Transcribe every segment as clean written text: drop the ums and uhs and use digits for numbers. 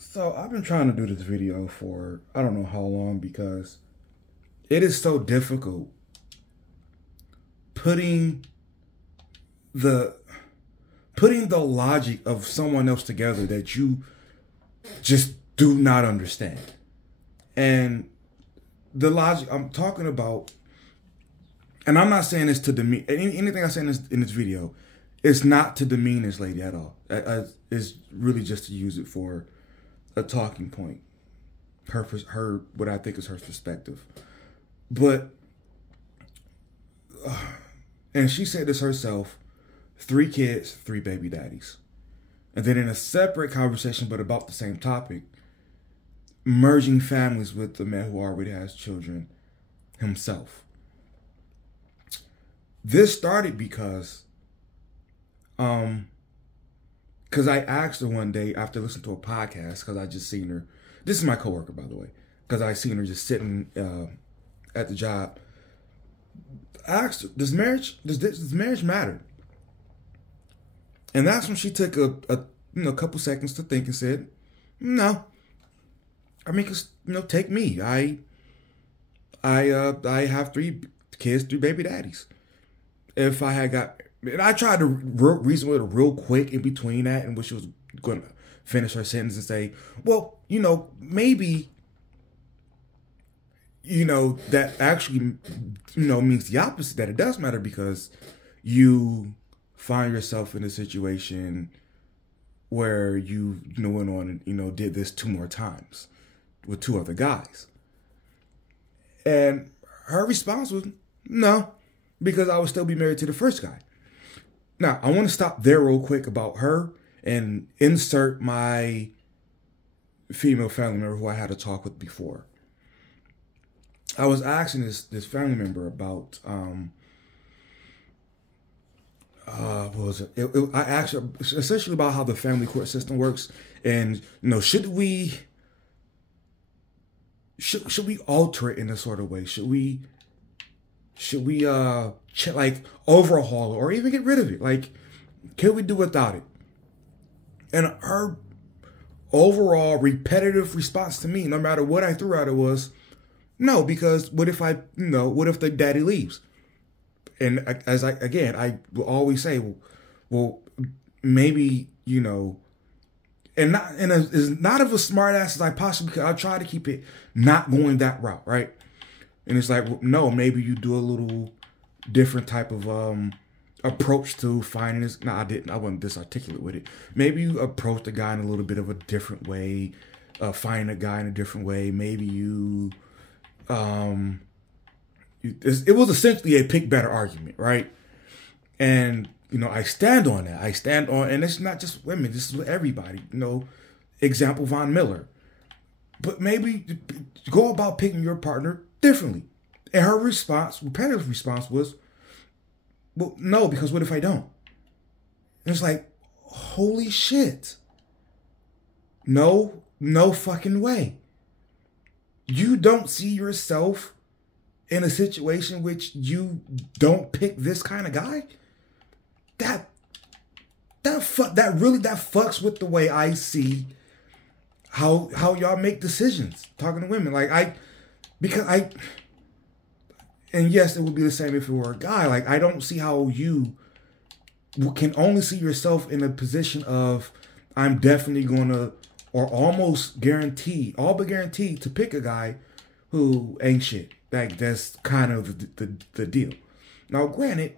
So I've been trying to do this video for I don't know how long because it is so difficult putting the putting the logic of someone else together that you just do not understand. And the logic I'm talking about, and I'm not saying this to demean anything I say in this video. It's not to demean this lady at all. It's really just to use it for a talking point. Her what I think is her perspective. But and she said this herself, 3 kids, 3 baby daddies. And then in a separate conversation but about the same topic, merging families with the man who already has children himself. This started because I asked her one day after listening to a podcast, because I just seen her. This is my coworker, by the way, because I seen her just sitting at the job. I asked her, does marriage matter? And that's when she took a couple seconds to think and said, no. I mean, 'cause, take me. I have 3 kids, 3 baby daddies. If I had got, and I tried to reason with her real quick in between that, and when she was going to finish her sentence and say, well, maybe, that actually, means the opposite, that it does matter because you find yourself in a situation where you went on and, did this 2 more times with 2 other guys. And her response was, no, because I would still be married to the first guy. Now, I want to stop there real quick about her and insert my female family member who I had a talk with before. I was asking this family member about, what was it? I asked her essentially about how the family court system works. And, should we alter it in a sort of way? Should we like overhaul it or even get rid of it? Like, can we do without it? And her overall repetitive response to me, no matter what I threw at her, was no, because what if the daddy leaves? And I will always say, well, maybe, and as not of a smart ass as I possibly could, I try to keep it not going that route, right? And it's like, well, no, maybe you do a little different type of approach to finding this. No, I wasn't this articulate with it. Maybe you approach the guy in a little bit of a different way, find a guy in a different way. Maybe you, it was essentially a pick better argument, right? And, I stand on that. And it's not just women. This is with everybody, example, Von Miller. But maybe go about picking your partner differently. And her repetitive response was, well, no, because what if I don't? And it's like, holy shit. No fucking way. You don't see yourself in a situation which you don't pick this kind of guy? That fucks with the way I see how y'all make decisions talking to women. And yes, it would be the same if it were a guy. Like, I don't see how you can only see yourself in a position of, I'm definitely going to, or almost guaranteed, all but guaranteed to pick a guy who ain't shit. Like, that's kind of the deal. Now, granted,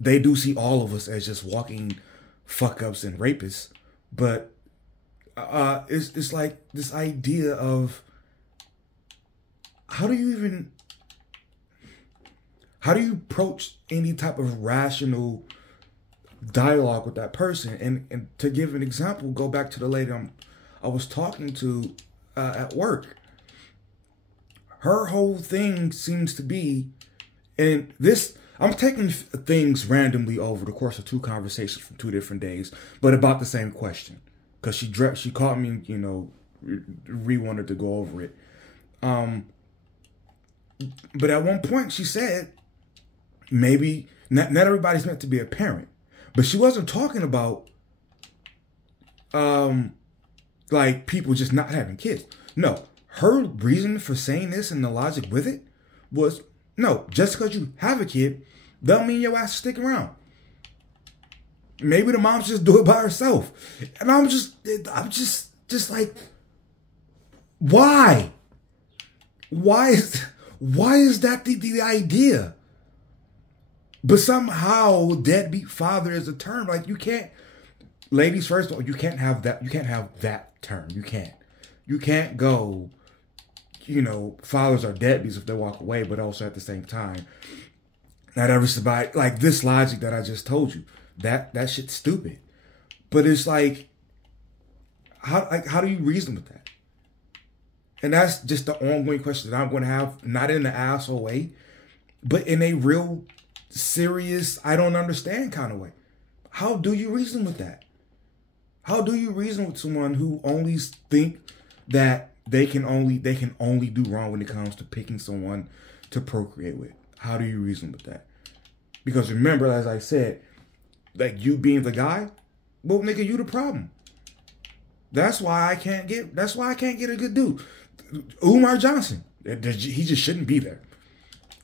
they do see all of us as just walking fuck ups and rapists, but it's like this idea of how do you approach any type of rational dialogue with that person? And to give an example, go back to the lady I was talking to at work. Her whole thing seems to be, and this, I'm taking things randomly over the course of 2 conversations from 2 different days, but about the same question. Because she called me, wanted to go over it. But at one point she said, maybe not everybody's meant to be a parent, but she wasn't talking about like people just not having kids. No, her reason for saying this and the logic with it was, no, just because you have a kid doesn't mean your ass stick around. Maybe the mom just do it by herself. And I'm just like, why? Why is that the idea? But somehow deadbeat father is a term. Like, you can't, ladies, first of all, you can't have that term. You can't go, fathers are deadbeats if they walk away, but also at the same time, not every somebody, like this logic that I just told you, that shit's stupid. But it's like, how do you reason with that? And that's just the ongoing question that I'm going to have, not in the asshole way, but in a real serious, I don't understand kind of way. How do you reason with that? How do you reason with someone who only think that they can only do wrong when it comes to picking someone to procreate with? How do you reason with that? Because remember, as I said, like, you being the guy, well, nigga, you the problem. That's why I can't get a good dude. Umar Johnson, he just shouldn't be there.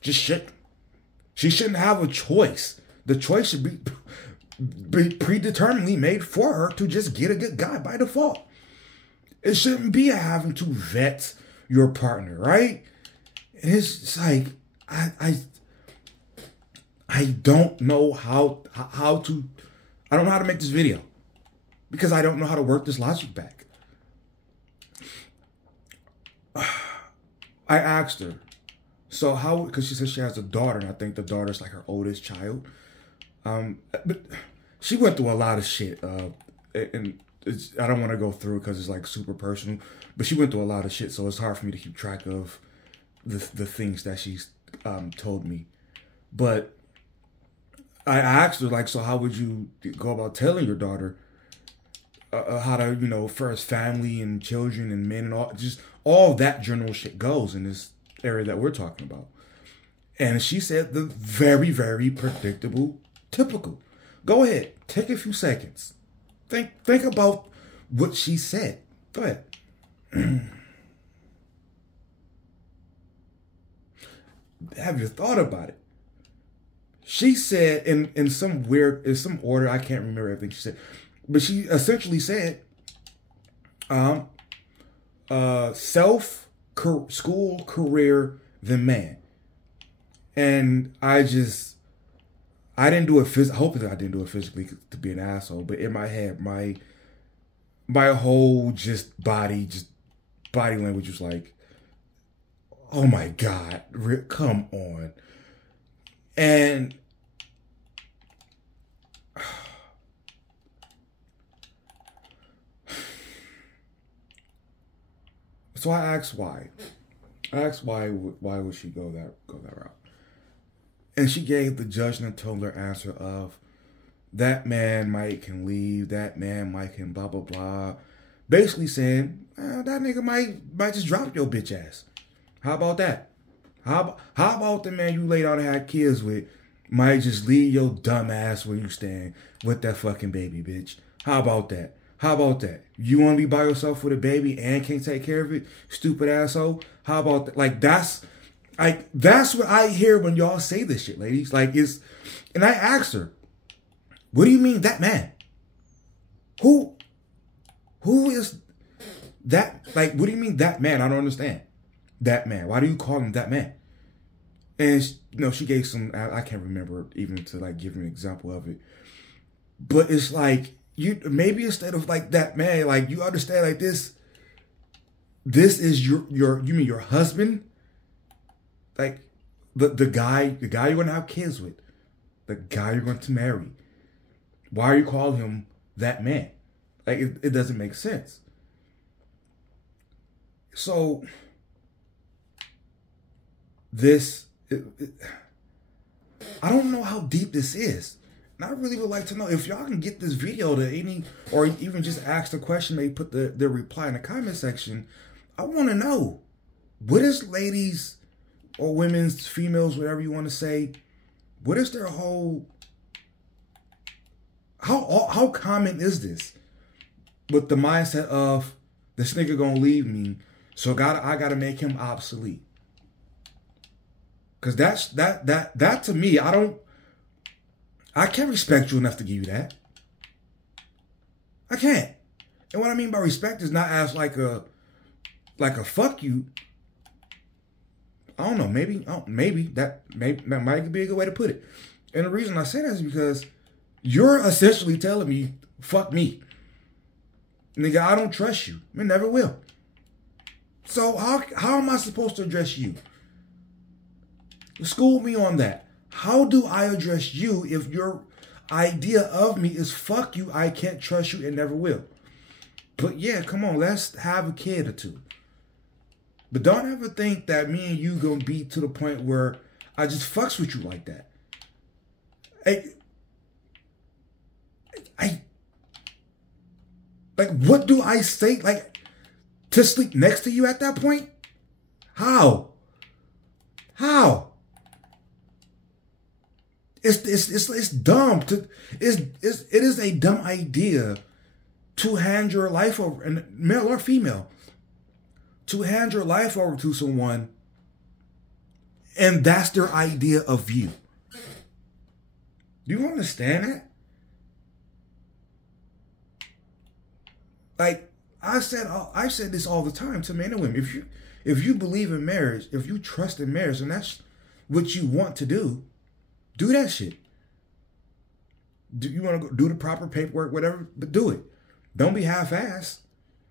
Just shouldn't. She shouldn't have a choice. The choice should be predeterminedly made for her to just get a good guy by default. It shouldn't be having to vet your partner, right? And it's like, I don't know how to, I don't know how to make this video because I don't know how to work this logic back. I asked her, so how, because she said she has a daughter, and I think the daughter's like her oldest child. But she went through a lot of shit, and I don't want to go through it because it's like super personal, but she went through a lot of shit, so it's hard for me to keep track of the things that she's told me. But I asked her, like, so how would you go about telling your daughter how to, first family and children and men and all that general shit goes in this area that we're talking about? And she said the very, very predictable, typical. Go ahead, take a few seconds. Think about what she said. Go ahead. Have you thought about it? She said in some order, I can't remember everything she said, but she essentially said, school, career, then man. And I didn't do it hopefully I didn't do it physically to be an asshole, but in my head, my whole body language was like, oh my God, Rick, come on. And so I asked why. Why would she go that route? And she gave the judgmental answer of, that man might can leave, that man might can blah blah blah, basically saying, that nigga might just drop your bitch ass. How about that? How about the man you laid out and had kids with might just leave your dumb ass where you stand with that fucking baby, bitch? How about that? How about that? You want to be by yourself with a baby and can't take care of it, stupid asshole? How about that? Like, that's what I hear when y'all say this shit, ladies. Like, and I asked her, what do you mean that man? Who is that? Like, what do you mean that man? I don't understand. That man. Why do you call him that man? And she gave some, I can't remember even to like give an example of it. But it's like, maybe instead of like that man, like, you understand, like, this is you mean your husband? Like the guy you're gonna have kids with, the guy you're going to marry. Why are you calling him that man? Like, it doesn't make sense. So I don't know how deep this is. And I really would like to know if y'all can get this video to any, or even just ask the question, maybe put the reply in the comment section. I want to know, what is ladies or women's, females, whatever you want to say, what is their whole, how common is this with the mindset of This nigga gonna leave me, so I gotta make him obsolete. Cause that to me, I can't respect you enough to give you that. I can't. And what I mean by respect is not as like a fuck you. I don't know, maybe that might be a good way to put it. And the reason I say that is because you're essentially telling me, fuck me. Nigga, I don't trust you. I never will. So how am I supposed to address you? School me on that. How do I address you if your idea of me is fuck you, I can't trust you, and never will? But yeah, come on, let's have a kid or two. But don't ever think that me and you gonna be to the point where I just fucks with you like that. Like, what do I say? Like, to sleep next to you at that point? How? It's dumb. It is a dumb idea to hand your life over, and male or female, to hand your life over to someone, and that's their idea of you. Do you understand that? Like I said this all the time to men and women. If you believe in marriage, if you trust in marriage, and that's what you want to do that shit. Do you want to go do the proper paperwork, whatever? But do it. Don't be half-assed.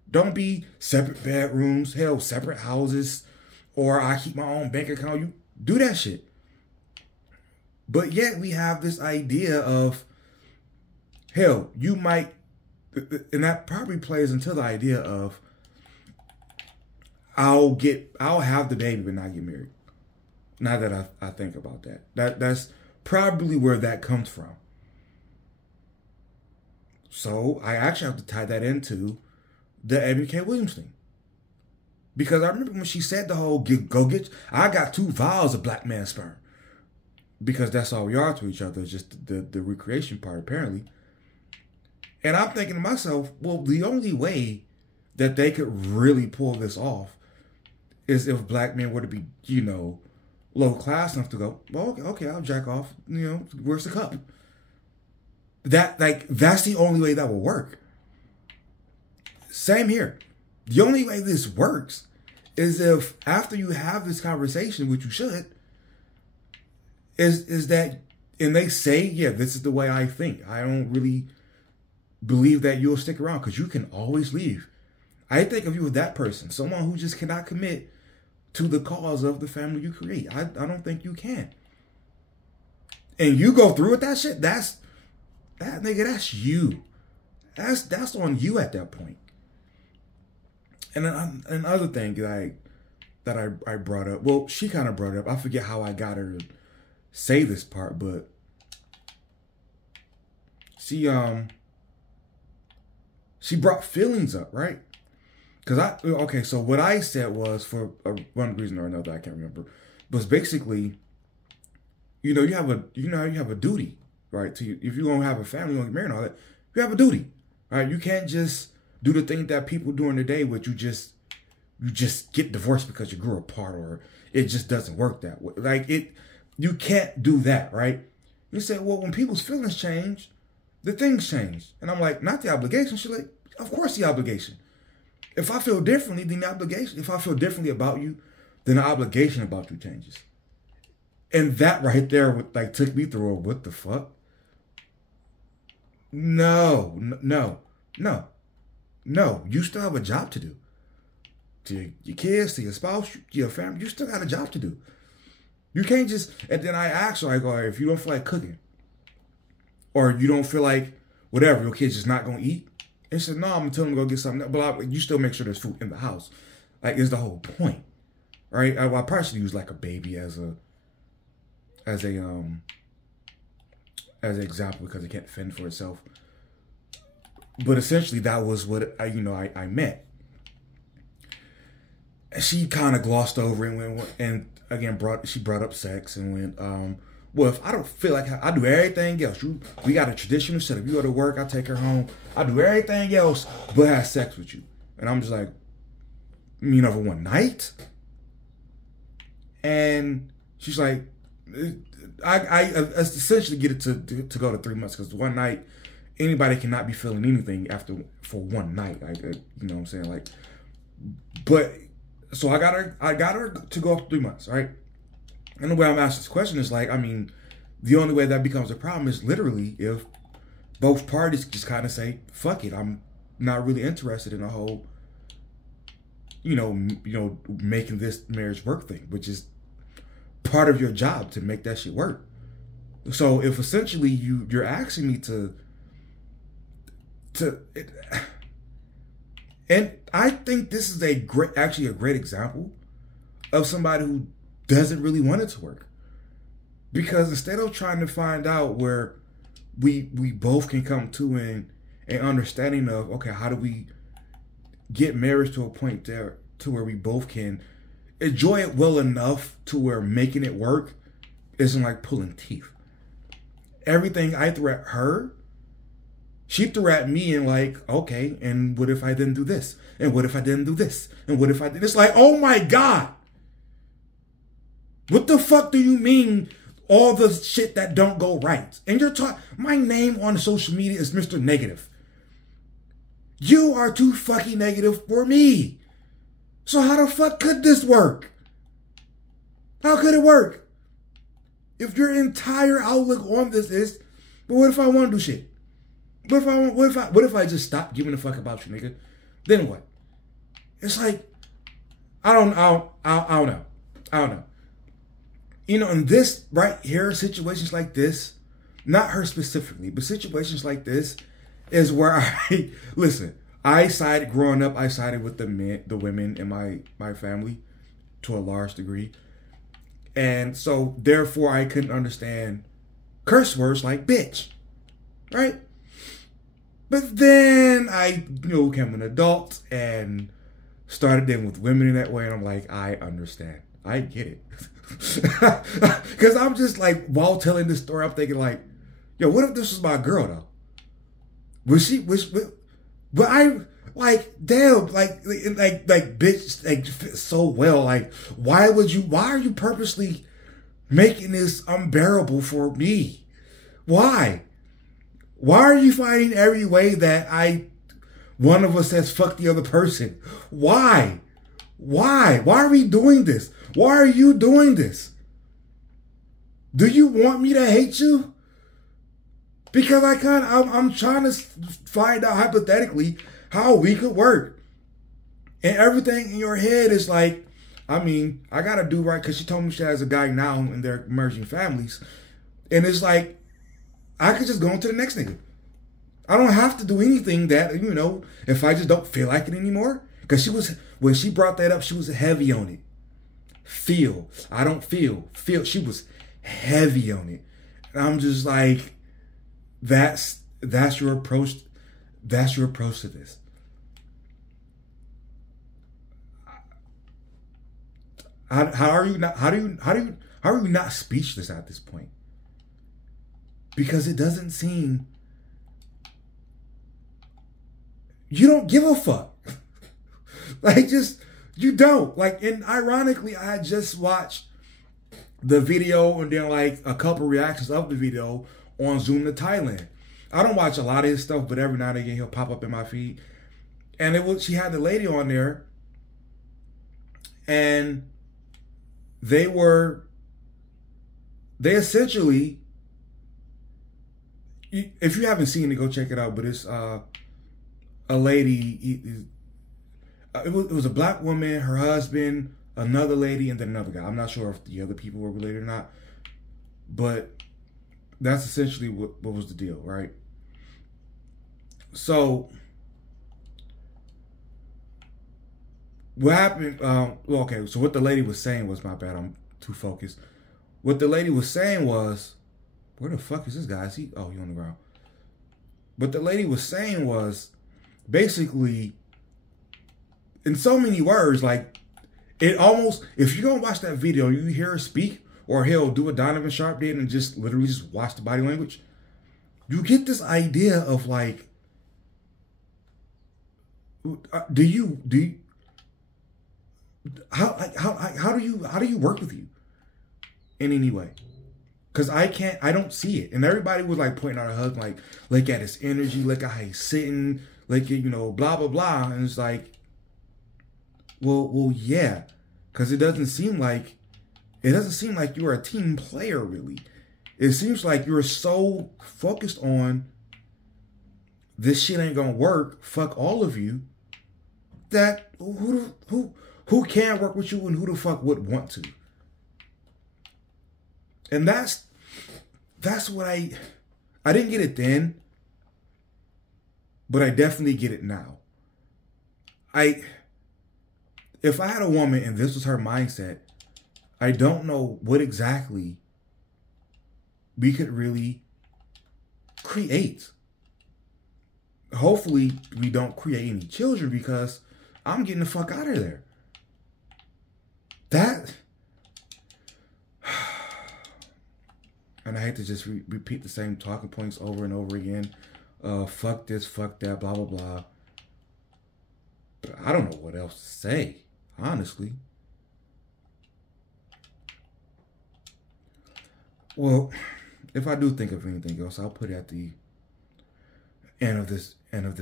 Don't be separate bedrooms, hell, separate houses, or I keep my own bank account. You do that shit. But yet we have this idea of, hell, you might, and that probably plays into the idea of, I'll have the baby but not get married. Now that I think about that. That's probably where that comes from. So I actually have to tie that into the MK Williams thing. Because I remember when she said the whole, I got 2 vials of black man sperm. Because that's all we are to each other, just the recreation part, apparently. And I'm thinking to myself, well, the only way that they could really pull this off is if black men were to be, low class enough to go, well, okay, I'll jack off, where's the cup? That's the only way that will work. Same here. The only way this works is if after you have this conversation, which you should, is that, and they say, yeah, this is the way I think. I don't really believe that you'll stick around because you can always leave. I think of you as that person, someone who just cannot commit to the cause of the family you create. I don't think you can. And you go through with that shit, that's you. That's on you at that point. And another thing that I brought up, well, she kind of brought it up. I forget how I got her to say this part, but she brought feelings up, right? Because so what I said was, for one reason or another, I can't remember, was basically, you have a duty, right? If you're gonna have a family, you're gonna get married and all that, you have a duty, right? You can't just do the thing that people do in the day, which you just get divorced because you grew apart, or it just doesn't work that way. You can't do that, right? You say, well, when people's feelings change, the things change, and I'm like, not the obligation. She's like, of course the obligation. If I feel differently, then the obligation. If I feel differently about you, then the obligation about you changes. And that right there, took me through a what the fuck? No. You still have a job to do. To your kids, to your spouse, to your family, you still got a job to do. You can't just, and then I asked her, all right, if you don't feel like cooking, or you don't feel like whatever, your kid's just not going to eat. And she said, no, I'm going to tell them to go get something. But you still make sure there's food in the house. Is the whole point, right? I probably should use a baby as an example because it can't fend for itself. But essentially, that was what I meant. And she kind of glossed over it and again she brought up sex and went, well, if I don't feel like I do everything else, we got a traditional setup. You go to work, I take her home, I do everything else but have sex with you. And I'm just like, you know, for one night? And she's like, I essentially get it to go to 3 months, because one night, anybody cannot be feeling anything for one night. Like, you know what I'm saying? Like, but so I got her to go up 3 months, right? And the way I'm asking this question is like, I mean, the only way that becomes a problem is literally if both parties just kind of say, fuck it, I'm not really interested in the whole, you know, making this marriage work thing, which is part of your job, to make that shit work. So if essentially you're asking me to and I think this is actually a great example of somebody who doesn't really want it to work. Because instead of trying to find out where we both can come to an understanding of, okay, how do we get marriage to a point there to where we both can enjoy it well enough to where making it work isn't like pulling teeth. Everything I threw at her, she threw at me, and like, okay, and what if I didn't do this? And what if I didn't do this? And what if I did? It's like, oh my God. What the fuck do you mean all the shit that don't go right? And you're talking, my name on social media is Mr. Negative. You are too fucking negative for me. So how the fuck could this work? How could it work? If your entire outlook on this is, but what if I want to do shit? What if I just stop giving a fuck about you, nigga? Then what? It's like, I don't know. You know, in this right here, situations like this, not her specifically, but situations like this is where listen, growing up, I sided with the women in my family to a large degree. And so therefore I couldn't understand curse words like bitch. Right? But then I, became an adult and started dealing with women in that way, and I'm like, I understand. I get it. Because I'm just like, while telling this story, I'm thinking like, yo, what if this was my girl though? But I, like, damn, like bitch, like, fit so well. Like, why are you purposely making this unbearable for me? Why? Why are you finding every way that one of us says fuck the other person? Why? Why are we doing this? Why are you doing this? Do you want me to hate you? Because I'm trying to find out hypothetically how we could work. And everything in your head is like, I mean, I gotta do right, because she told me she has a guy now and they're merging families. And it's like, I could just go into the next nigga. I don't have to do anything that, if I just don't feel like it anymore. Because when she brought that up, she was heavy on it. I don't feel. She was heavy on it. And I'm just like, that's your approach. That's your approach to this. How are you not speechless at this point? Because it doesn't seem, you don't give a fuck. Like, you don't. Like, and ironically, I just watched the video and then like a couple reactions of the video on Zoom to Thailand. I don't watch a lot of his stuff, but every now and again he'll pop up in my feed. And she had the lady on there, and they essentially, if you haven't seen it, go check it out. But it's a lady. It was a black woman, her husband, another lady, and then another guy. I'm not sure if the other people were related or not, but that's essentially what was the deal, right? So what happened? Okay. So what the lady was saying was, my bad, I'm too focused. What the lady was saying was, where the fuck is this guy? Is he? Oh, he on the ground. What the lady was saying was, basically, in so many words, like, it almost, if you're gonna watch that video, you hear her speak, or he'll do what Donovan Sharp did and just literally just watch the body language, you get this idea of like, do you how do you work with you in any way? Because I don't see it. And everybody was like pointing out a husband, like, look at his energy, look at how he's sitting, like, you know, blah, blah, blah. And it's like, well, yeah. Because it doesn't seem like you're a team player, really. It seems like you're so focused on this shit ain't gonna work, fuck all of you, that who can work with you and who the fuck would want to? And that's what I didn't get it then, but I definitely get it now. If I had a woman and this was her mindset, I don't know what exactly we could really create. Hopefully we don't create any children, because I'm getting the fuck out of there. And I hate to just repeat the same talking points over and over again. Fuck this, fuck that, blah, blah, blah. But I don't know what else to say, honestly. Well, if I do think of anything else, I'll put it at the end of this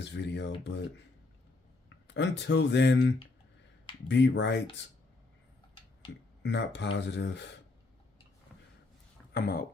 video. But until then, be right, not positive. I'm out.